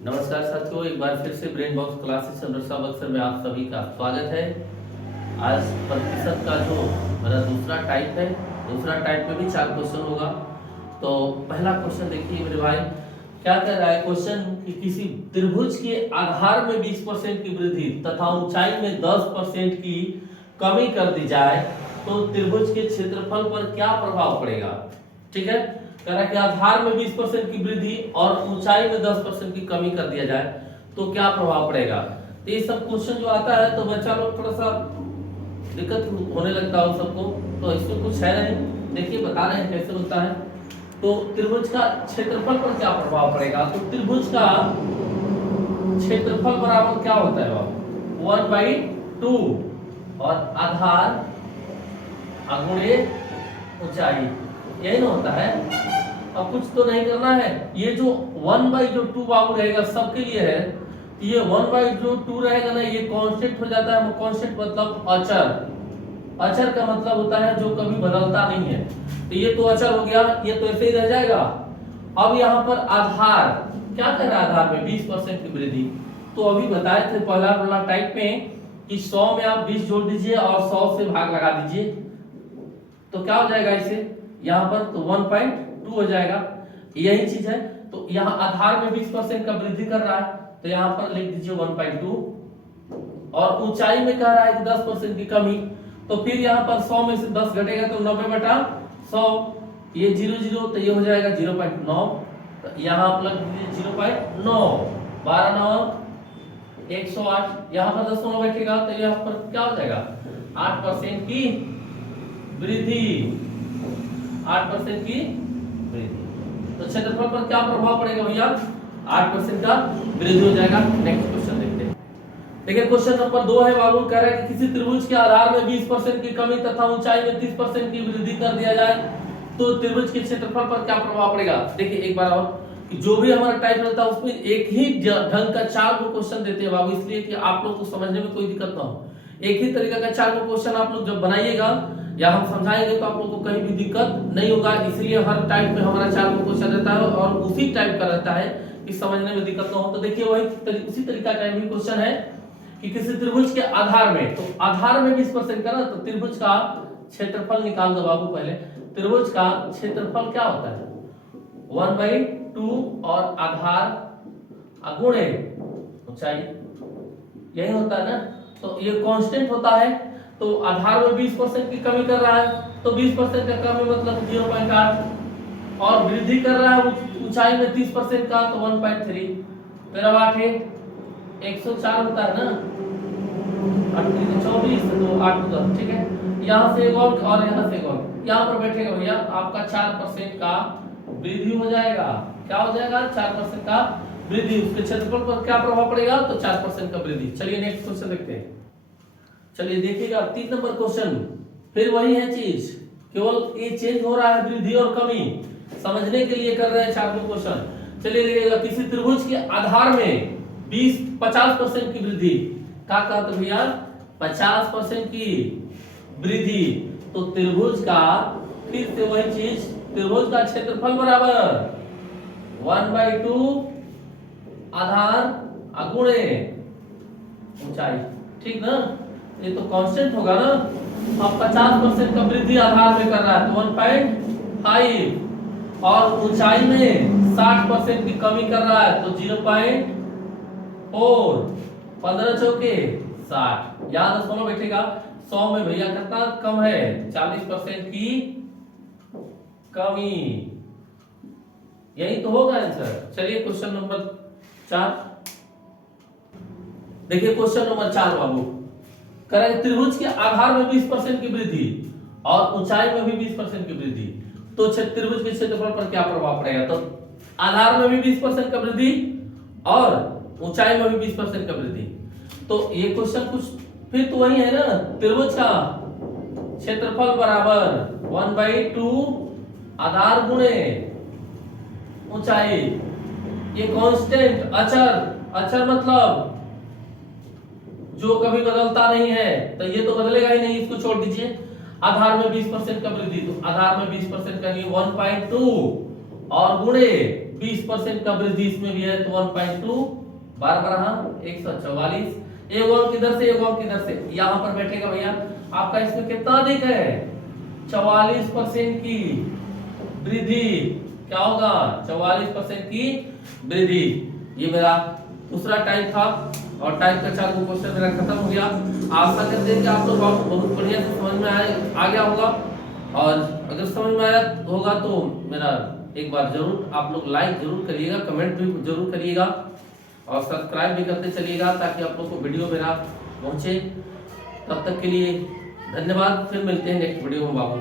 नमस्कार साथियों, एक बार फिर से ब्रेन बॉक्स क्लासेस बक्सर में आप सभी का स्वागत है। आज प्रतिशत का जो मेरा दूसरा टाइप है, दूसरा टाइप में भी 4 क्वेश्चन होगा। तो पहला क्वेश्चन देखिए मेरे भाई, क्या कह रहा है क्वेश्चन कि किसी त्रिभुज के आधार में 20% की वृद्धि तथा ऊंचाई में 10% की कमी कर दी जाए तो त्रिभुज के क्षेत्रफल पर क्या प्रभाव पड़ेगा। ठीक है, कह रहा है कि आधार में 20% की वृद्धि और ऊंचाई में 10% की कमी कर दिया जाए तो क्या प्रभाव पड़ेगा। तो ये सब क्वेश्चन जो आता है तो बच्चा लोग थोड़ा सा दिक्कत होने लगता है सबको, तो इसमें कुछ है नहीं। देखिए बता रहे हैं कैसे होता है। तो त्रिभुज का क्षेत्रफल पर क्या प्रभाव पड़ेगा। तो त्रिभुज का क्षेत्रफल बराबर क्या होता है बाबू, 1/2 और आधार गुणे ऊंचाई, यही ना होता है। अब कुछ तो नहीं करना है। ये जो 1/2 बाबू रहेगा सबके लिए है, ये 1/2 रहेगा ना, ये कांस्टेंट हो जाता है। कांस्टेंट मतलब अचर, अचर का मतलब होता है जो कभी बदलता नहीं है। तो ये तो अचर हो गया, ये तो ऐसे ही रह जाएगा। अब यहाँ पर आधार क्या कर रहा है, आधार में 20% की वृद्धि। तो अभी बताए थे पहला वाला टाइप में कि 100 में आप 20 जोड़ दीजिए और 100 से भाग लगा दीजिए, तो क्या हो जाएगा इसे, यहाँ पर तो 1.2 हो जाएगा। यही चीज है। तो यहाँ आधार में 20% का वृद्धि कर रहा है, तो यहाँ पर लिख दीजिए 1.2। और ऊंचाई में कह रहा है कि 10% की कमी, तो फिर यहाँ पर 100 में से 10 घटेगा तो 90/100, ये 0 तो ये हो जाएगा 0.9। तो यहाँ आप लग दीजिए 0.9, 12 9 108। यहाँ पर 10 बैठेगा तो यहाँ पर क्या हो जाएगा, 8% की वृद्धि, 8% की वृद्धि। तो क्षेत्रफल पर क्या प्रभाव पड़ेगा भैया, 8% का वृद्धि हो जाएगा। नेक्स्ट क्वेश्चन देखते हैं। देखिए क्वेश्चन नंबर 2 है बाबू, कह रहा है कि किसी त्रिभुज के आधार में 20% की कमी तथा ऊंचाई में 30% की वृद्धि कर दिया जाए तो त्रिभुज के क्षेत्रफल पर क्या प्रभाव पड़ेगा। देखिए एक बार और, कि जो भी हमारा टाइप रहता है उसमें एक ही ढंग का 4 क्वेश्चन देते हैं बाबू, इसलिए कि आप लोग को समझने में कोई दिक्कत ना हो। एक ही तरीका का 4 क्वेश्चन आप लोग जब बनाइएगा या हम समझाएंगे तो आप लोगों को कहीं भी दिक्कत नहीं होगा। इसलिए हर टाइप में हमारा 4 क्वेश्चन रहता है और उसी टाइप का रहता है कि समझने में दिक्कत ना हो। तो देखिए वही उसी तरीका का भी क्वेश्चन है कि किसी त्रिभुज के आधार में, तो आधार में 20% का ना, तो त्रिभुज का क्षेत्रफल निकाल दो बाबू पहले। त्रिभुज का क्षेत्रफल क्या होता है, 1/2 और आधार गुणे ऊंचाई, यही होता है ना। तो ये कांस्टेंट होता है, तो आधार में 20% की कमी कर रहा है तो 20% का कमी मतलब 0.8, और वृद्धि कर रहा है ऊंचाई में 30% का तो 1.3। मेरा 8 है 104 होता है ना, 8 24 तो 8 10, ठीक है। यहाँ से एक और यहाँ से एक और, यहाँ पर बैठेगा भैया आपका 4% का वृद्धि हो जाएगा। क्या हो जाएगा, 4% का वृद्धि। उसके क्षेत्रफल पर क्या प्रभाव पड़ेगा, तो 4% का वृद्धि। चलिए नेक्स्ट क्वेश्चन देखते हैं। चलिए देखिएगा 3 नंबर क्वेश्चन, फिर वही है चीज, केवल ये चेंज हो रहा है वृद्धि और कमी, समझने के लिए कर रहे हैं 4 क्वेश्चन। चलिए देखिएगा, किसी त्रिभुज के आधार में 50% की वृद्धि, क्या कहते भैया, 50% की वृद्धि। तो त्रिभुज का फिर से वही चीज, त्रिभुज का क्षेत्रफल बराबर 1/2 आधार गुणे ऊंचाई, ठीक ना। ये तो कांस्टेंट होगा ना। अब 50% का वृद्धि आधार में कर रहा है तो 1.5, और ऊंचाई में 60% की कमी कर रहा है तो 0.4, 15 चौके 60, यहाँ 10 बैठेगा। 100 में भैया कितना कम है, 40% की कमी, यही तो होगा आंसर। चलिए क्वेश्चन नंबर 4 देखिए। क्वेश्चन नंबर 4 बाबू, करें त्रिभुज के आधार में 20% की वृद्धि और ऊंचाई में भी 20% की वृद्धि, तो त्रिभुज के क्षेत्रफल पर क्या प्रभाव पड़ेगा। तो आधार में भी 20% का वृद्धि और ऊंचाई में भी 20% का वृद्धि। तो ये क्वेश्चन कुछ फिर तो वही है ना, त्रिभुज का क्षेत्रफल बराबर 1/2 आधार गुणे ऊंचाई, ये कांस्टेंट अचर, अचर मतलब जो कभी बदलता नहीं है, तो ये तो बदलेगा ही नहीं, इसको छोड़ दीजिए। आधार में 20% का वृद्धि, तो आधार में 20% का नहीं 1.2 और गुणे 20% का वृद्धि इसमें भी है तो 1.2 बार बार 144। एक और किधर से एक और किधर से यहां पर बैठेगा भैया आपका इसमें कितना अधिक है 44% की वृद्धि क्या होगा 44% की वृद्धि। ये मेरा दूसरा टाइप था और टाइप का 4 क्वेश्चन मेरा खत्म हो गया। आशा करते हैं कि आप लोग बहुत बढ़िया से समझ में आ गया होगा और अगर समझ में आया होगा तो मेरा एक बार जरूर आप लोग लाइक जरूर करिएगा, कमेंट भी जरूर करिएगा और सब्सक्राइब भी करते चलिएगा ताकि आप लोग को वीडियो मेरा पहुंचे। तब तक के लिए धन्यवाद, फिर मिलते हैं नेक्स्ट वीडियो में बाबू।